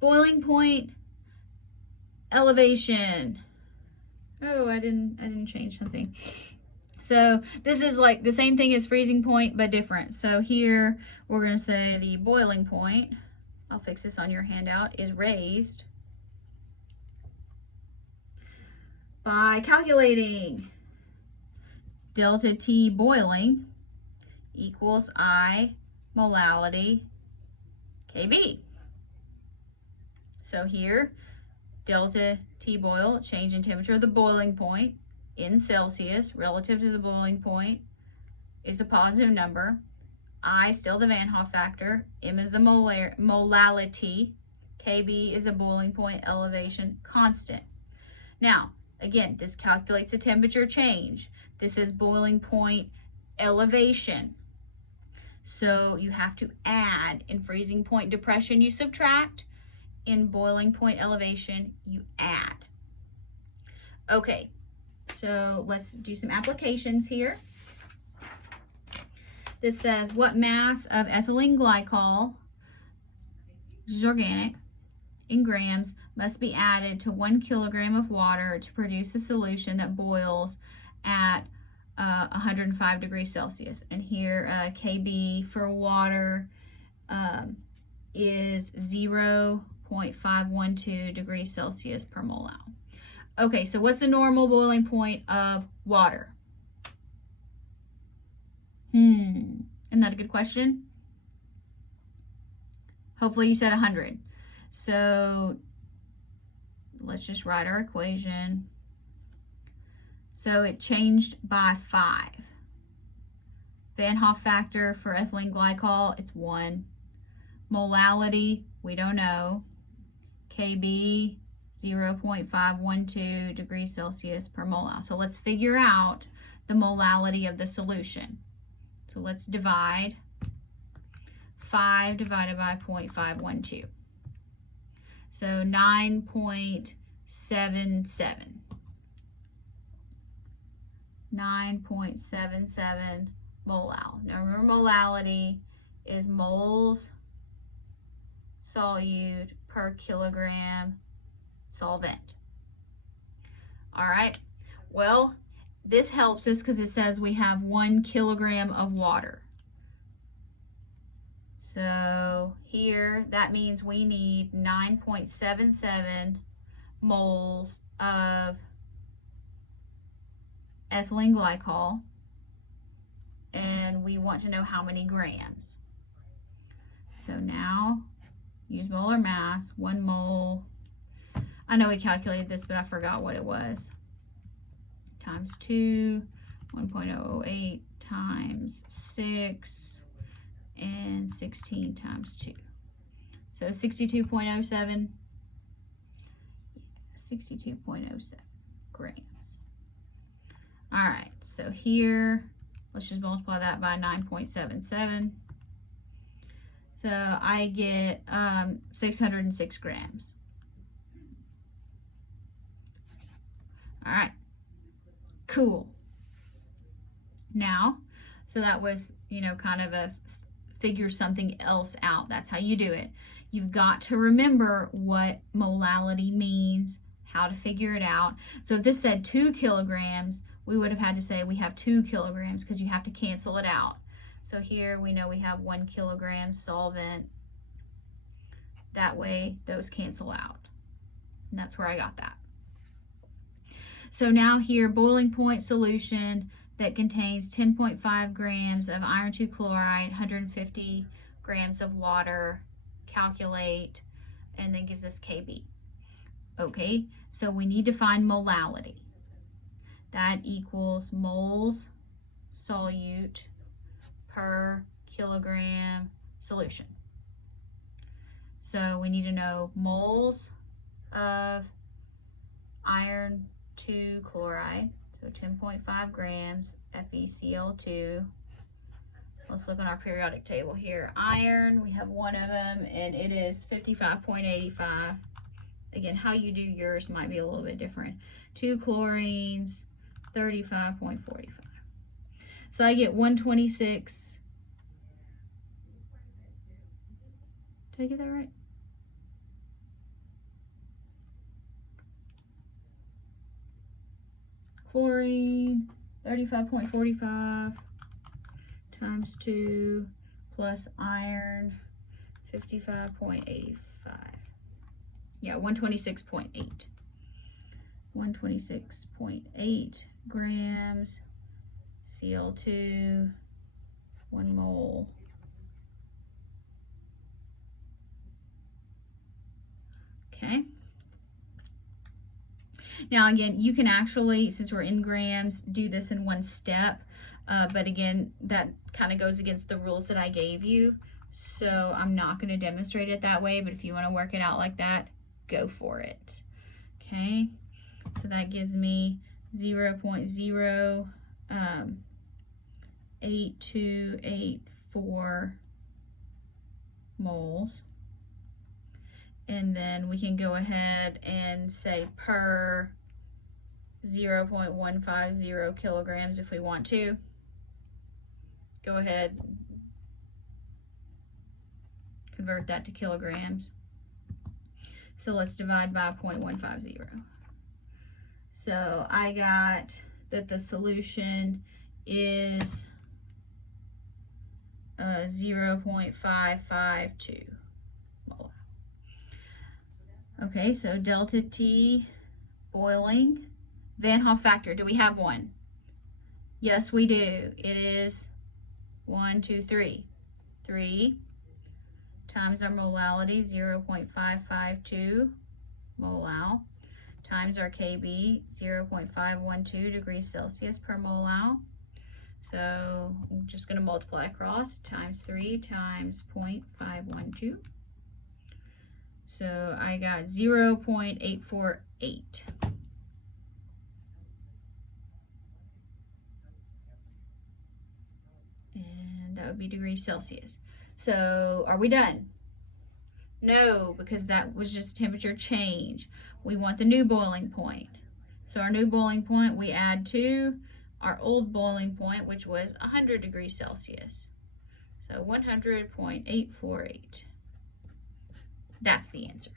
Boiling point elevation. Oh, I didn't change something. So this is like the same thing as freezing point, but different. So here we're going to say the boiling point, I'll fix this on your handout, is raised by calculating delta T boiling equals I molality KB. So here, delta T boil, change in temperature of the boiling point in Celsius relative to the boiling point, is a positive number. I, still the Van Hoff factor. M is the molality. KB is a boiling point elevation constant. Now, again, this calculates the temperature change. This is boiling point elevation. So you have to add. In freezing point depression, you subtract. In boiling point elevation, you add. Okay, so let's do some applications here. This says, what mass of ethylene glycol, which is organic, in grams, must be added to 1 kilogram of water to produce a solution that boils at 105 degrees Celsius. And here, KB for water is 0.512 degrees Celsius per mole. Okay, so what's the normal boiling point of water? Isn't that a good question? Hopefully you said 100. So let's just write our equation. So it changed by 5. Van Hoff factor for ethylene glycol, it's 1. Molality, we don't know. KB, 0.512 degrees Celsius per mole. So let's figure out the molality of the solution. So let's divide 5 divided by 0.512. So 9.77. 9.77 molal. Now remember, molality is moles solute per kilogram solvent. All right, well, this helps us because it says we have 1 kilogram of water. So here, that means we need 9.77 moles of ethylene glycol, and we want to know how many grams. So now, use molar mass, 1 mole. I know we calculated this, but I forgot what it was. Times 2, 1.008 times 6, and 16 times 2. So 62.07. 62.07 grams. All right, so here, let's just multiply that by 9.77. So I get 606 grams. All right, cool. Now, so that was, kind of a figure something else out. That's how you do it. You've got to remember what molality means, how to figure it out. So if this said 2 kilograms, we would have had to say we have 2 kilograms because you have to cancel it out. So here we know we have 1 kilogram solvent. That way those cancel out. And that's where I got that. So now here, boiling point solution that contains 10.5 grams of iron 2 chloride, 150 grams of water, calculate, and then gives us KB. Okay, so we need to find molality. That equals moles solute per kilogram solution. So we need to know moles of iron 2 chloride, so 10.5 grams FeCl2. Let's look on our periodic table here. Iron, we have 1 of them, and it is 55.85. Again, how you do yours might be a little bit different. 2 chlorines, 35.45. So I get 126. Did I get that right? chlorine, 35.45 times 2 plus iron, 55.85. Yeah, 126.8. 126.8 grams Cl2, 1 mole. Okay. Now again, you can actually, since we're in grams, do this in one step. But again, that kind of goes against the rules that I gave you. So I'm not going to demonstrate it that way, but if you want to work it out like that, go for it. Okay, so that gives me 0.08284 moles. And then we can go ahead and say per 0.150 kilograms if we want to. Go ahead, convert that to kilograms. So let's divide by 0.150. So I got that the solution is 0.552 molar. Okay, so delta T boiling. Van Hoff factor, do we have one? Yes, we do. It is 1, 2, 3. 3 times our molality, 0.552 molal, times our Kb, 0.512 degrees Celsius per molal. So I'm just going to multiply across, times 3 times 0.512. So I got 0.848. And that would be degrees Celsius. So are we done? No, because that was just temperature change. We want the new boiling point. So our new boiling point we add to our old boiling point, which was 100 degrees Celsius. So 100.848. That's the answer.